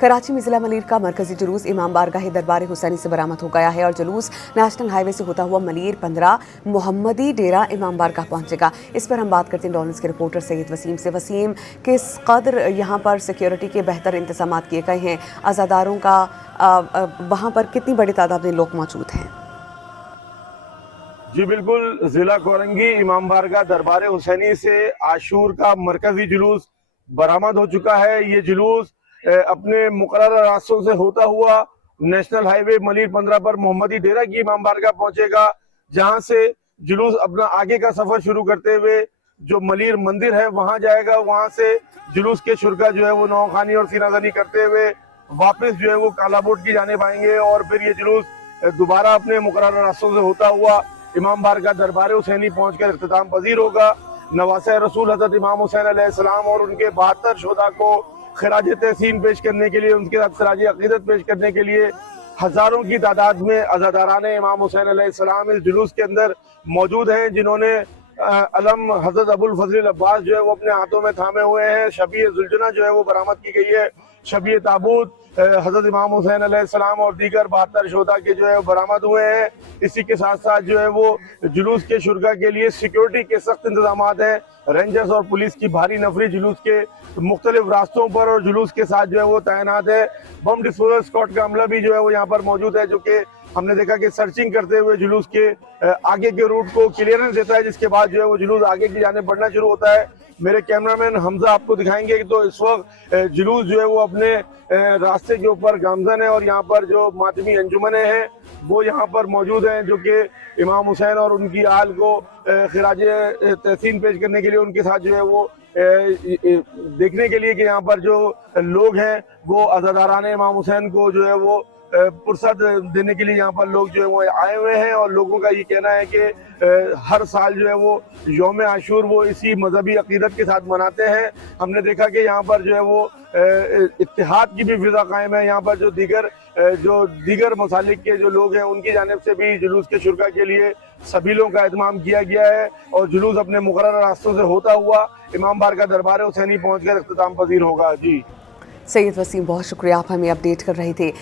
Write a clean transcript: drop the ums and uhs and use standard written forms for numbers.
कराची में जिला मलीर का मरकजी जुलूस इमाम बारगाह दरबार हुसैनी से बरामद हो गया है और जुलूस नेशनल हाईवे से होता हुआ मलीर 15 मोहम्मदी डेरा इमाम बारगाह पहुंचेगा। इस पर हम बात करते हैं डॉलर्स के रिपोर्टर सैयद वसीम से। वसीम, किस कदर यहाँ पर सिक्योरिटी के बेहतर इंतजाम किए गए हैं? अज़ादारों का वहाँ पर कितनी बड़ी तादाद में लोग मौजूद हैं? जी बिल्कुल, जिला कोरंगी इमाम बारगाह दरबार हुसैनी से आशूर का मरकजी जुलूस बरामद हो चुका है। ये जुलूस अपने मुकर्रर रास्तों से होता हुआ नेशनल हाईवे मलीर 15 पर मोहम्मदी डेरा की इमाम बारगाह पहुंचेगा, जहां से जुलूस अपना आगे का सफर शुरू करते हुए जो मलीर मंदिर है वहां जाएगा। वहां से जुलूस के शुरका जो है वो नौखानी और सीनाजनी करते हुए वापस जो है वो कालाबोट की जानिब आएंगे और फिर ये जुलूस दोबारा अपने मुकर्रर रास्तों से होता हुआ इमाम बारगाह दरबार हुसैनी पहुंचकर इख्तिताम पजीर होगा। नवासे रसूल हज़रत इमाम हुसैन अलैहिस्सलाम और उनके 72 शुहदा को खिराज तहसीन पेश करने के लिए, उनके साथ खिराज अकीदत पेश करने के लिए हजारों की तादाद में अज़ादारान इमाम हुसैन अलैहिस्सलाम इस जुलूस के अंदर मौजूद हैं, जिन्होंने अलम हज़रत अबुल फजल अब्बास जो है वो अपने हाथों में थामे हुए हैं। शबीह जुलजना जो है वो बरामद की गई है। शबीह ताबूत हज़रत इमाम हुसैन अलैहिस्सलाम और दीगर 72 शुहदा के जो है बरामद हुए हैं। इसी के साथ साथ जो है वो जुलूस के शुरका के लिए सिक्योरिटी के सख्त इंतजाम हैं। रेंजर्स और पुलिस की भारी नफरी जुलूस के मुख्तलिफ रास्तों पर और जुलूस के साथ जो है वो तैनात है। बम डिस्पोजल स्क्वाड का अमला भी जो है वो यहाँ पर मौजूद है, जो कि हमने देखा कि सर्चिंग करते हुए जुलूस के आगे के रूट को क्लियरेंस देता है, जिसके बाद जो है वो जुलूस आगे की जाने बढ़ना शुरू होता है। मेरे कैमरामैन हमजा आपको दिखाएंगे कि तो इस वक्त जुलूस जो है वो अपने रास्ते के ऊपर गामजन है और यहाँ पर जो मातमी अंजुमने हैं वो यहाँ पर मौजूद हैं, जो कि इमाम हुसैन और उनकी आल को खिराज तहसीन पेश करने के लिए उनके साथ जो है वो देखने के लिए कि यहाँ पर जो लोग हैं वो अज़ादारान इमाम हुसैन को जो है वो फुर्सत देने के लिए यहाँ पर लोग जो है वो आए हुए हैं। और लोगों का ये कहना है कि हर साल जो है वो यौम आशूर वो इसी मजहबी अकीदत के साथ मनाते हैं। हमने देखा कि यहाँ पर जो है वो इत्तेहाद की भी फिजा कायम है। यहाँ पर जो दीगर मसालिक के जो लोग हैं उनकी जानिब से भी जुलूस के शुरका के लिए सबीलों का एहतमाम किया गया है और जुलूस अपने मुकर्रर रास्तों से होता हुआ इमाम बारगाह दरबार हुसैनी पहुँच कर इख्तिताम पजीर होगा। जी सैयद वसीम, बहुत शुक्रिया, आप हमें अपडेट कर रहे थे।